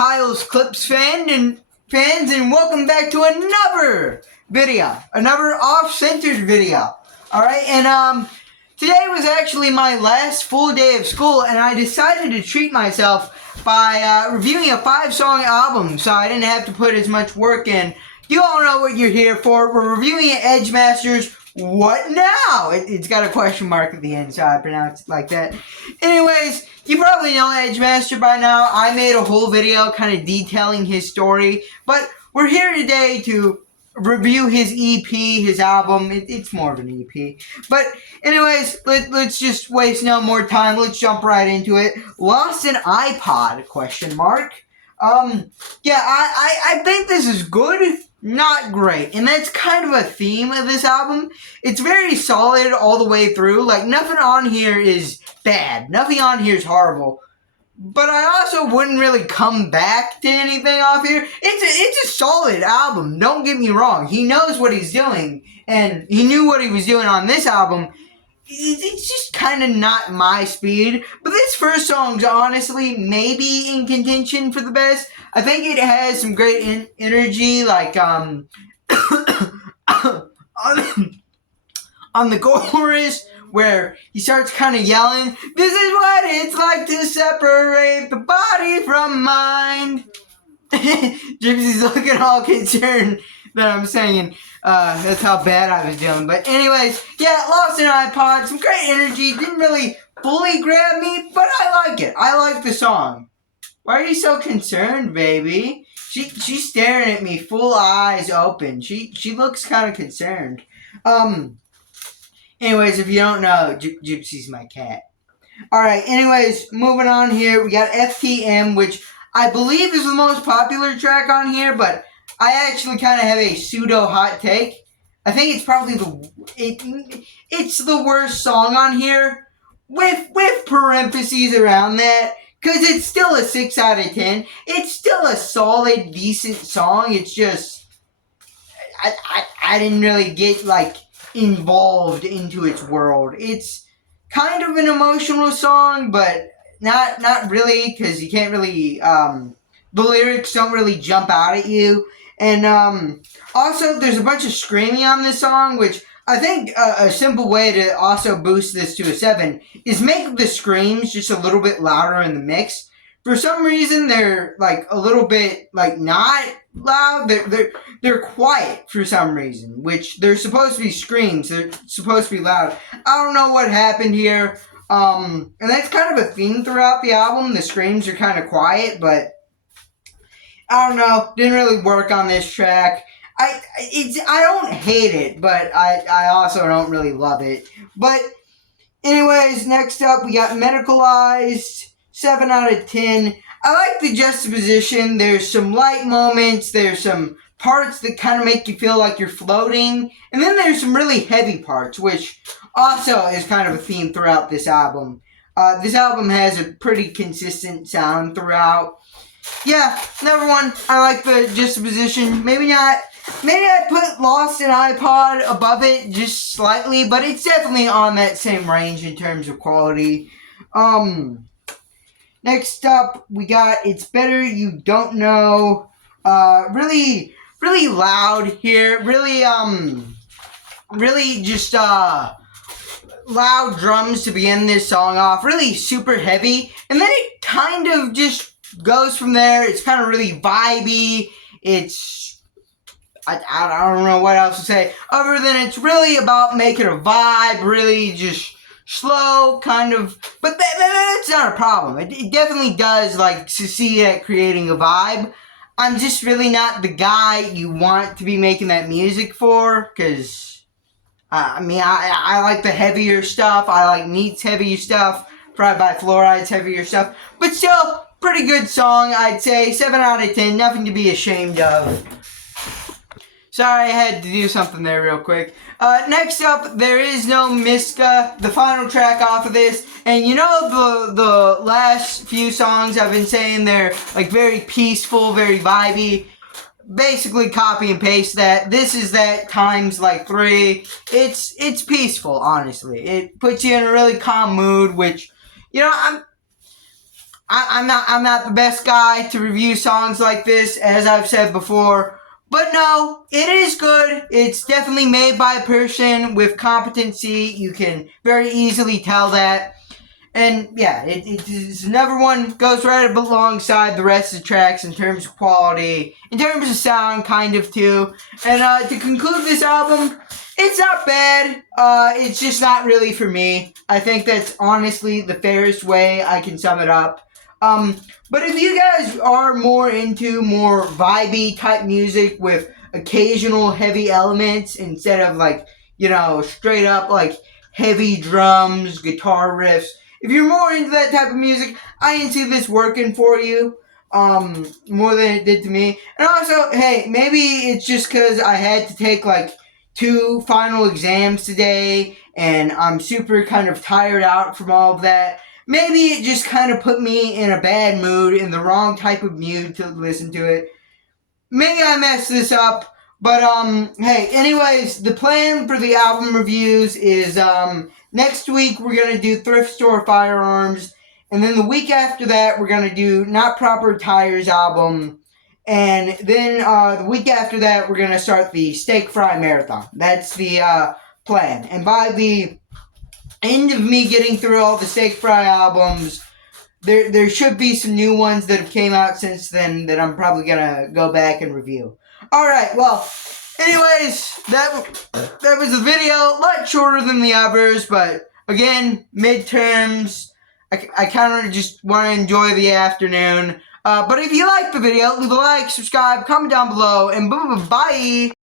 Kyle's Clips fans, and welcome back to another video, another off-centered video. Alright, and today was actually my last full day of school, and I decided to treat myself by reviewing a 5-song album, so I didn't have to put as much work in. You all know what you're here for. We're reviewing Edgemaster's What Now? It's got a question mark at the end, so I pronounce it like that. Anyways, you probably know Edgemaster by now. I made a whole video kind of detailing his story, but we're here today to review his EP, his album. It's more of an EP. But anyways, let's just waste no more time. Let's jump right into it. Lost an iPod, question mark. Yeah, I think this is good. Not great. And that's kind of a theme of this album. It's very solid all the way through. Like, nothing on here is bad. Nothing on here is horrible. But I also wouldn't really come back to anything off here. It's a solid album. Don't get me wrong. He knows what he's doing. And he knew what he was doing on this album. It's just kind of not my speed. But this first song's honestly maybe in contention for the best. I think it has some great energy, like, on the chorus, where he starts kind of yelling, "This is what it's like to separate the body from mind." Gypsy's looking all concerned that I'm saying, that's how bad I was doing. But anyways, yeah, Lost an iPod, some great energy, didn't really fully grab me, but I like it. I like the song. Why are you so concerned, baby? She's staring at me, full eyes open. She looks kind of concerned. Anyways, if you don't know, Gypsy's my cat. Alright, anyways, moving on here. We got FTM, which I believe is the most popular track on here, but I actually kind of have a pseudo hot take. I think it's probably it's the worst song on here, with parentheses around that. Because it's still a 6 out of 10. It's still a solid, decent song. It's just, I didn't really get, like, involved into its world. It's kind of an emotional song, but not really, because you can't really, the lyrics don't really jump out at you. And, also, there's a bunch of screaming on this song, which I think a simple way to also boost this to a 7 is make the screams just a little bit louder in the mix. For some reason, they're like a little bit like not loud. They're quiet for some reason, which they're supposed to be screams. They're supposed to be loud. I don't know what happened here. And that's kind of a theme throughout the album. The screams are kind of quiet, but I don't know. Didn't really work on this track. I don't hate it, but I also don't really love it. But anyways, next up we got Medicalized, 7 out of 10. I like the juxtaposition. There's some light moments. There's some parts that kind of make you feel like you're floating. And then there's some really heavy parts, which also is kind of a theme throughout this album. This album has a pretty consistent sound throughout. Yeah, number 1, I like the juxtaposition. Maybe I put Lost an iPod above it just slightly, but it's definitely on that same range in terms of quality. Next up, we got It's Better You Don't Know. Really loud here. Really just, loud drums to begin this song off. Really super heavy. And then it kind of just goes from there. It's kind of really vibey. I don't know what else to say, other than it's really about making a vibe, really just slow, kind of, but that's not a problem. It definitely does, like, succeed at creating a vibe. I'm just really not the guy you want to be making that music for, because, I like the heavier stuff. I like Neat's heavier stuff, Pride by Fluoride's heavier stuff, but still, pretty good song, I'd say. 7 out of 10, nothing to be ashamed of. Sorry, I had to do something there real quick. Next up, There Is No Miska, the final track off of this. And you know the last few songs I've been saying they're like very peaceful, very vibey. Basically copy and paste that. This is that times like 3. It's peaceful, honestly. It puts you in a really calm mood, which, you know, I'm not the best guy to review songs like this, as I've said before. But no, it is good. It's definitely made by a person with competency. You can very easily tell that. And yeah, it's another one, goes right alongside the rest of the tracks in terms of quality, in terms of sound, kind of too. And to conclude this album, it's not bad. It's just not really for me. I think that's honestly the fairest way I can sum it up. But if you guys are more into more vibey type music with occasional heavy elements instead of like, straight up like heavy drums, guitar riffs, if you're more into that type of music, I can see this working for you more than it did to me. And also, hey, maybe it's just because I had to take like 2 final exams today and I'm super kind of tired out from all of that. Maybe it just kind of put me in a bad mood, in the wrong type of mood to listen to it. Maybe I messed this up, but hey, anyways, the plan for the album reviews is next week we're gonna do Thrift Store Firearms, and then the week after that we're gonna do Not Proper Tires album, and then the week after that we're gonna start the Steak Fry Marathon. That's the plan, and by the end of me getting through all the Steak Fry albums, there should be some new ones that have came out since then that I'm probably gonna go back and review. Alright, well, anyways, that was the video. A lot shorter than the others, but again, midterms, I kind of just want to enjoy the afternoon. But if you like the video, leave a like, subscribe, comment down below, and bye.